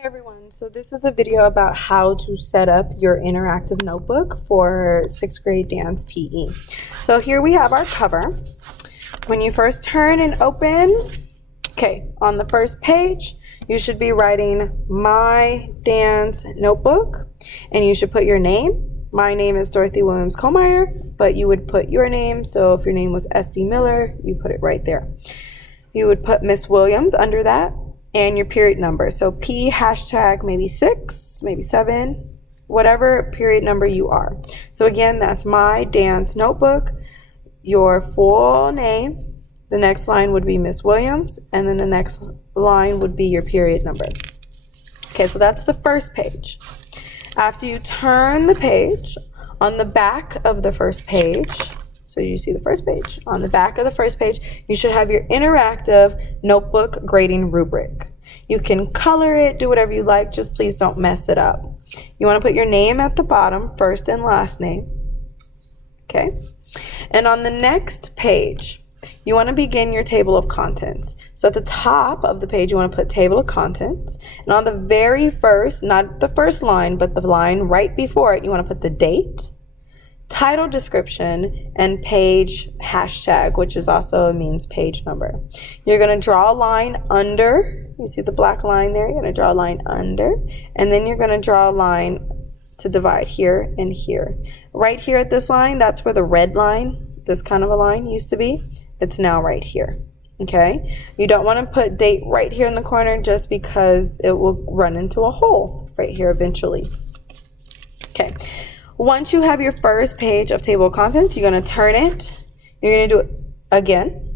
Hi everyone, so this is a video about how to set up your interactive notebook for 6th grade dance PE. So here we have our cover. When you first turn and open, on the first page, you should be writing My Dance Notebook, and you should put your name. My name is Dorothy Williams Kohlmeyer, but you would put your name, so if your name was SD Miller, you put it right there. You would put Miss Williams under that, and your period number. So P hashtag maybe 6, maybe 7, whatever period number you are. So again, that's My Dance Notebook, your full name. The next line would be Miss Williams, and then the next line would be your period number. Okay, so that's the first page. After you turn the page, on the back of the first page, so you see the first page. On the back of the first page, you should have your interactive notebook grading rubric. You can color it, do whatever you like, just please don't mess it up. You want to put your name at the bottom, first and last name. Okay? And on the next page, you want to begin your table of contents. So at the top of the page, you want to put table of contents. And on the very first, not the first line, but the line right before it, you want to put the date, title description, and page hashtag, which is also means page number. You're going to draw a line under. You see the black line there? You're going to draw a line under, and then you're going to draw a line to divide here and here. Right here at this line, that's where the red line, this kind of a line used to be. It's now right here. Okay? You don't want to put date right here in the corner just because it will run into a hole right here eventually. Okay. Once you have your first page of table of contents, you're going to turn it. You're going to do it again.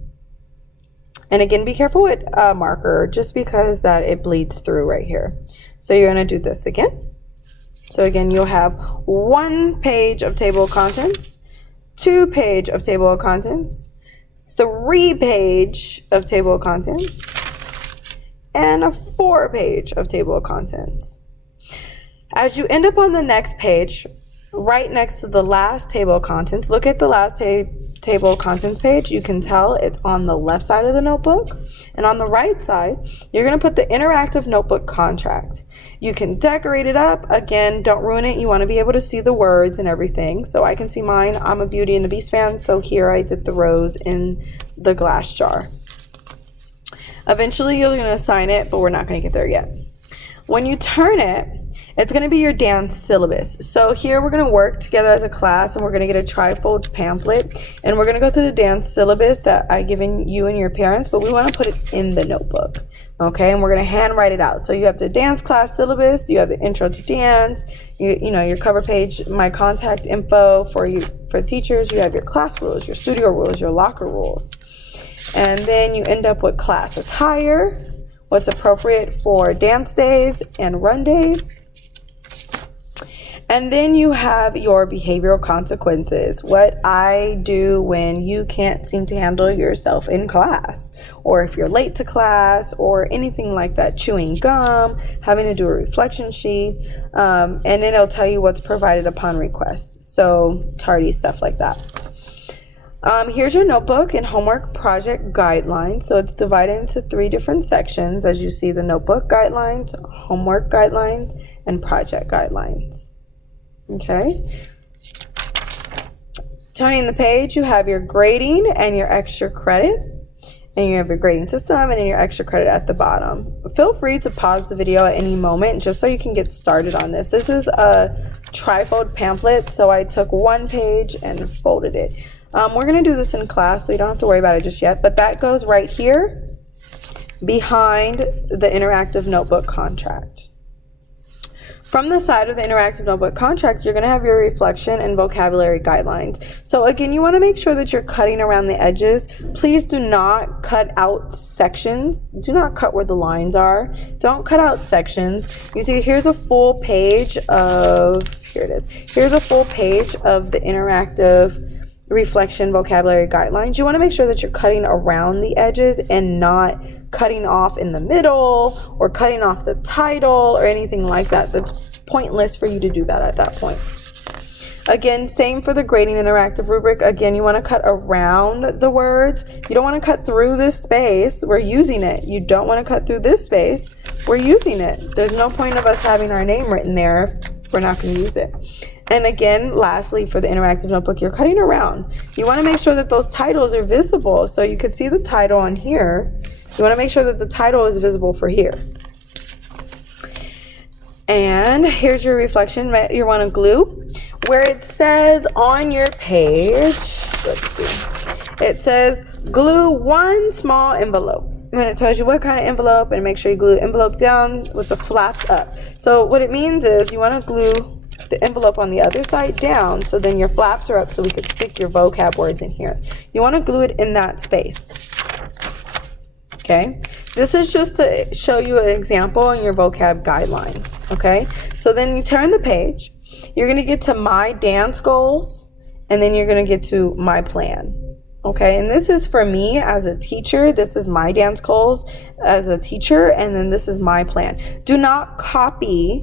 And again, be careful with a marker just because that it bleeds through right here. So you're going to do this again. So again, you'll have 1 page of table of contents, 2 page of table of contents, 3 page of table of contents, and a 4 page of table of contents. As you end up on the next page, right next to the last table of contents, look at the last table of contents page. You can tell it's on the left side of the notebook. And on the right side, you're going to put the interactive notebook contract. You can decorate it up. Again, don't ruin it. You want to be able to see the words and everything. So I can see mine. I'm a Beauty and the Beast fan, so here I did the rose in the glass jar. Eventually, you're going to sign it, but we're not going to get there yet. When you turn it, it's going to be your dance syllabus. So here we're going to work together as a class, and we're going to get a trifold pamphlet, and we're going to go through the dance syllabus that I've given you and your parents, but we want to put it in the notebook. Okay, and we're going to handwrite it out. So you have the dance class syllabus, you have the intro to dance, you know, your cover page, my contact info for teachers, you have your class rules, your studio rules, your locker rules. And then you end up with class attire, what's appropriate for dance days and run days. And then you have your behavioral consequences, what I do when you can't seem to handle yourself in class, or if you're late to class, or anything like that, chewing gum, having to do a reflection sheet, and then it'll tell you what's provided upon request, so tardy stuff like that. Here's your notebook and homework project guidelines. So it's divided into 3 different sections, as you see: the notebook guidelines, homework guidelines, and project guidelines. Okay. Turning the page, you have your grading and your extra credit, and you have your grading system and then your extra credit at the bottom. Feel free to pause the video at any moment just so you can get started on this. This is a trifold pamphlet, so I took 1 page and folded it. We're going to do this in class, so you don't have to worry about it just yet, but that goes right here behind the interactive notebook contract. From the side of the interactive notebook contract, you're going to have your reflection and vocabulary guidelines. So again, you want to make sure that you're cutting around the edges. Please do not cut out sections. Do not cut where the lines are. Don't cut out sections. You see, here's a full page of, here it is. Here's a full page of the interactive reflection vocabulary guidelines. You want to make sure that you're cutting around the edges and not cutting off in the middle or cutting off the title or anything like that. That's pointless for you to do that at that point. Again, same for the grading interactive rubric. Again, you want to cut around the words. You don't want to cut through this space. We're using it. You don't want to cut through this space. We're using it. There's no point of us having our name written there if we're not going to use it. And again, lastly, for the interactive notebook, you're cutting around. You want to make sure that those titles are visible. So you could see the title on here. You want to make sure that the title is visible for here. And here's your reflection. You want to glue. Where it says on your page, let's see, it says glue one small envelope. And it tells you what kind of envelope, and make sure you glue the envelope down with the flaps up. So what it means is you want to glue the envelope on the other side down, so then your flaps are up so we could stick your vocab words in here. You want to glue it in that space. Okay? This is just to show you an example in your vocab guidelines. Okay? So then you turn the page. You're going to get to my dance goals, and then you're going to get to my plan. Okay, and this is for me as a teacher. This is my dance goals as a teacher, and then this is my plan. Do not copy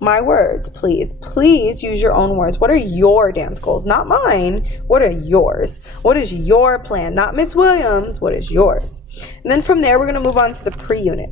my words, please. Please use your own words. What are your dance goals? Not mine. What are yours? What is your plan? Not Miss Williams. What is yours? And then from there, we're going to move on to the pre-unit.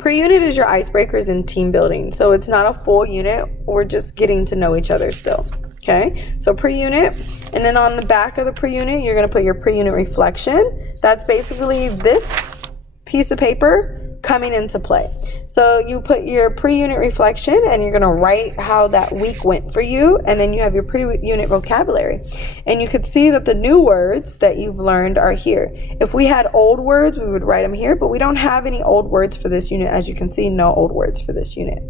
Pre-unit is your icebreakers and team building. So it's not a full unit. We're just getting to know each other still. Okay, so pre-unit, and then on the back of the pre-unit, you're going to put your pre-unit reflection. That's basically this piece of paper coming into play. So you put your pre-unit reflection, and you're going to write how that week went for you, and then you have your pre-unit vocabulary. And you could see that the new words that you've learned are here. If we had old words, we would write them here, but we don't have any old words for this unit. As you can see, no old words for this unit.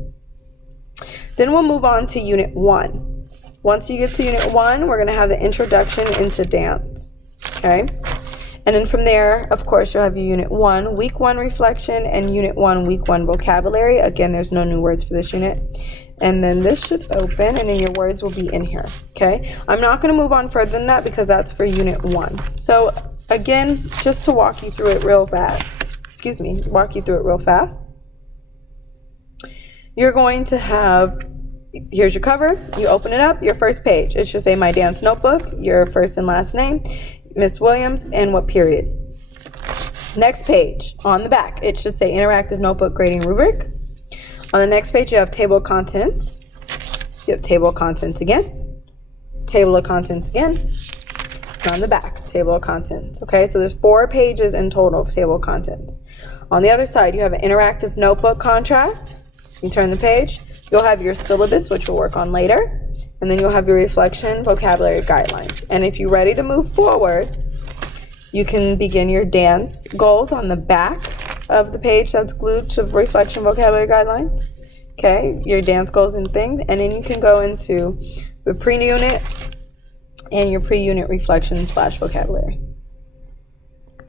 Then we'll move on to Unit 1. Once you get to Unit 1, we're going to have the introduction into dance. Okay? And then from there, of course, you'll have your Unit 1, Week 1 reflection, and Unit 1, Week 1 vocabulary. Again, there's no new words for this unit. And then this should open, and then your words will be in here. Okay? I'm not going to move on further than that because that's for Unit 1. So, again, just to walk you through it real fast. You're going to have... Here's your cover. You open it up, your first page. It should say My Dance Notebook, your first and last name, Miss Williams, and what period. Next page, on the back, it should say Interactive Notebook Grading Rubric. On the next page, you have Table of Contents. You have Table of Contents again. Table of Contents again. And on the back, Table of Contents. Okay, so there's 4 pages in total of Table of Contents. On the other side, you have an Interactive Notebook Contract. You turn the page. You'll have your syllabus, which we'll work on later, and then you'll have your reflection, vocabulary guidelines. And if you're ready to move forward, you can begin your dance goals on the back of the page that's glued to reflection, vocabulary guidelines. Okay, your dance goals and things, and then you can go into the pre-unit and your pre-unit reflection / vocabulary.